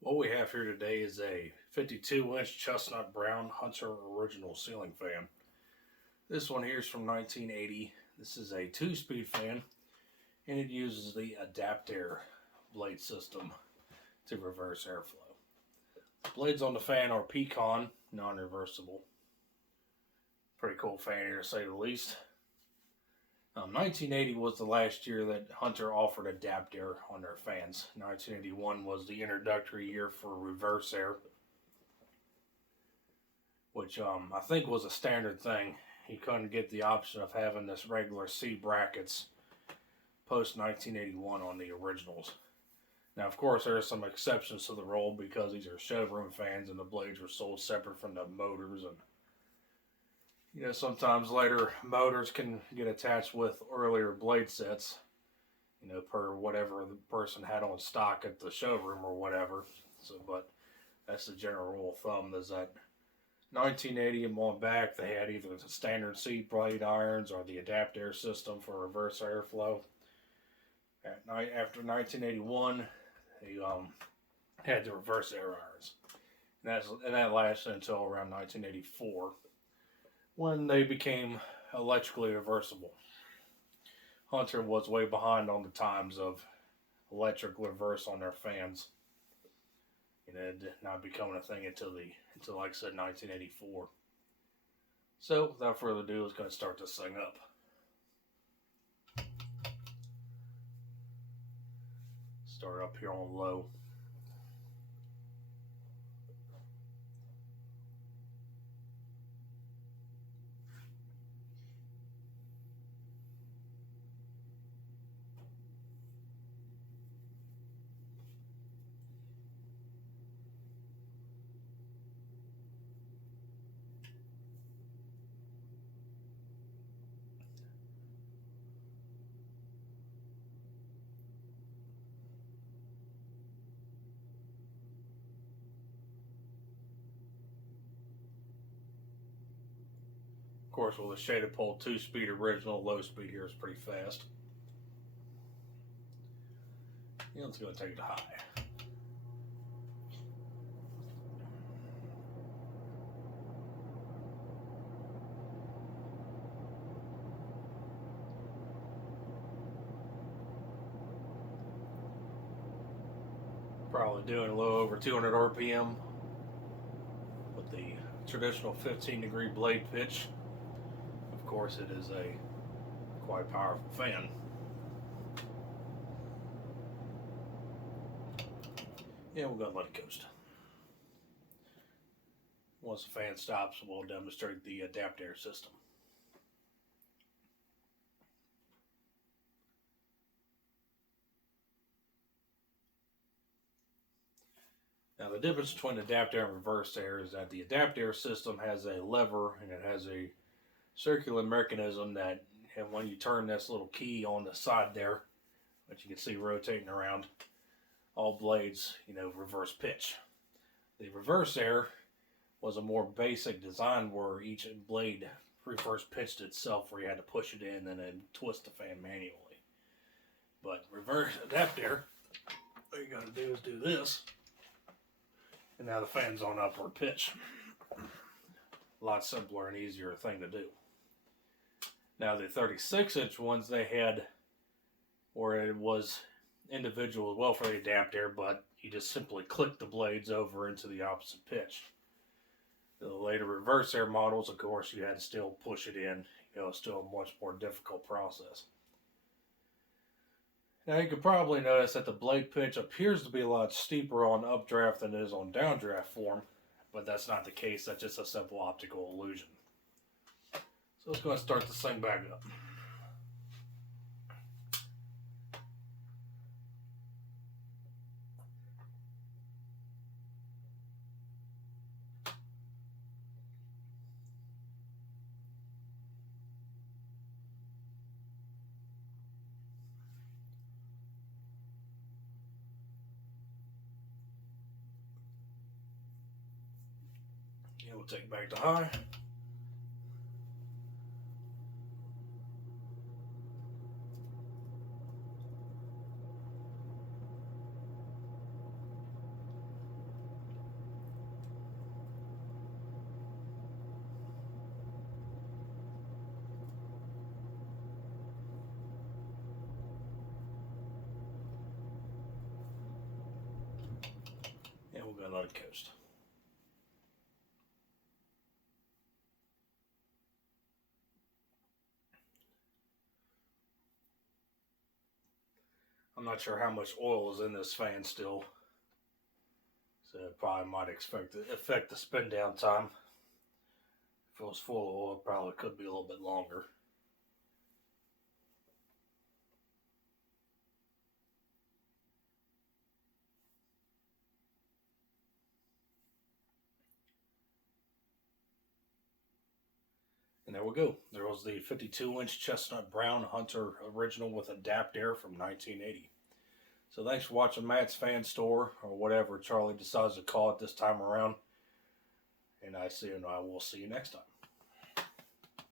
What we have here today is a 52-inch chestnut brown Hunter original ceiling fan. This one here is from 1980. This is a 2-speed fan and it uses the Adaptair blade system to reverse airflow. The blades on the fan are pecan, non-reversible. Pretty cool fan here to say the least. 1980 was the last year that Hunter offered Adaptair on their fans. 1981 was the introductory year for reverse air, which I think was a standard thing. You couldn't get the option of having this regular C brackets post 1981 on the originals. Now, of course, there are some exceptions to the rule because these are showroom fans and the blades were sold separate from the motors, and sometimes later motors can get attached with earlier blade sets, per whatever the person had on stock at the showroom or whatever. So, but that's the general rule of thumb, is that 1980 and on back, they had either the standard C blade irons or the Adaptair system for reverse airflow. After 1981, they had the reverse air irons. And that lasted until around 1984, when they became electrically reversible. Hunter was way behind on the times of electric reverse on their fans. It did not becoming a thing until like I said, 1984. So without further ado, let's going to start this thing up. Start up here on low. Of course, with a shaded pole 2-speed original, low speed here is pretty fast. Let's go and take it to high. Probably doing a little over 200 RPM with the traditional 15-degree blade pitch. Of course, it is a quite powerful fan. Yeah, we're going to let it coast. Once the fan stops, we'll demonstrate the Adaptair system. Now, the difference between Adaptair and reverse air is that the Adaptair system has a lever and it has a circular mechanism that, and when you turn this little key on the side there, which you can see rotating around, all blades, reverse pitch. The reverse air was a more basic design where each blade reverse pitched itself, where you had to push it in and then twist the fan manually. But reverse Adaptair, all you gotta do is do this, and now the fan's on upward pitch. A lot simpler and easier thing to do. Now the 36-inch ones, they had where it was individual as well for the Adaptair, but you just simply click the blades over into the opposite pitch. The later reverse air models, of course, you had to still push it in. It's still a much more difficult process. Now you can probably notice that the blade pitch appears to be a lot steeper on updraft than it is on downdraft form, but that's not the case. That's just a simple optical illusion. So let's go ahead and start this thing back up. We'll take it back to high. and let it coast. I'm not sure how much oil is in this fan still, so it probably might affect the spin down time. If it was full of oil, it probably could be a little bit longer. And there we go. There was the 52-inch chestnut brown Hunter original with adapt air from 1980. So thanks for watching Matt's Fan Store, or whatever Charlie decides to call it this time around. And I will see you next time.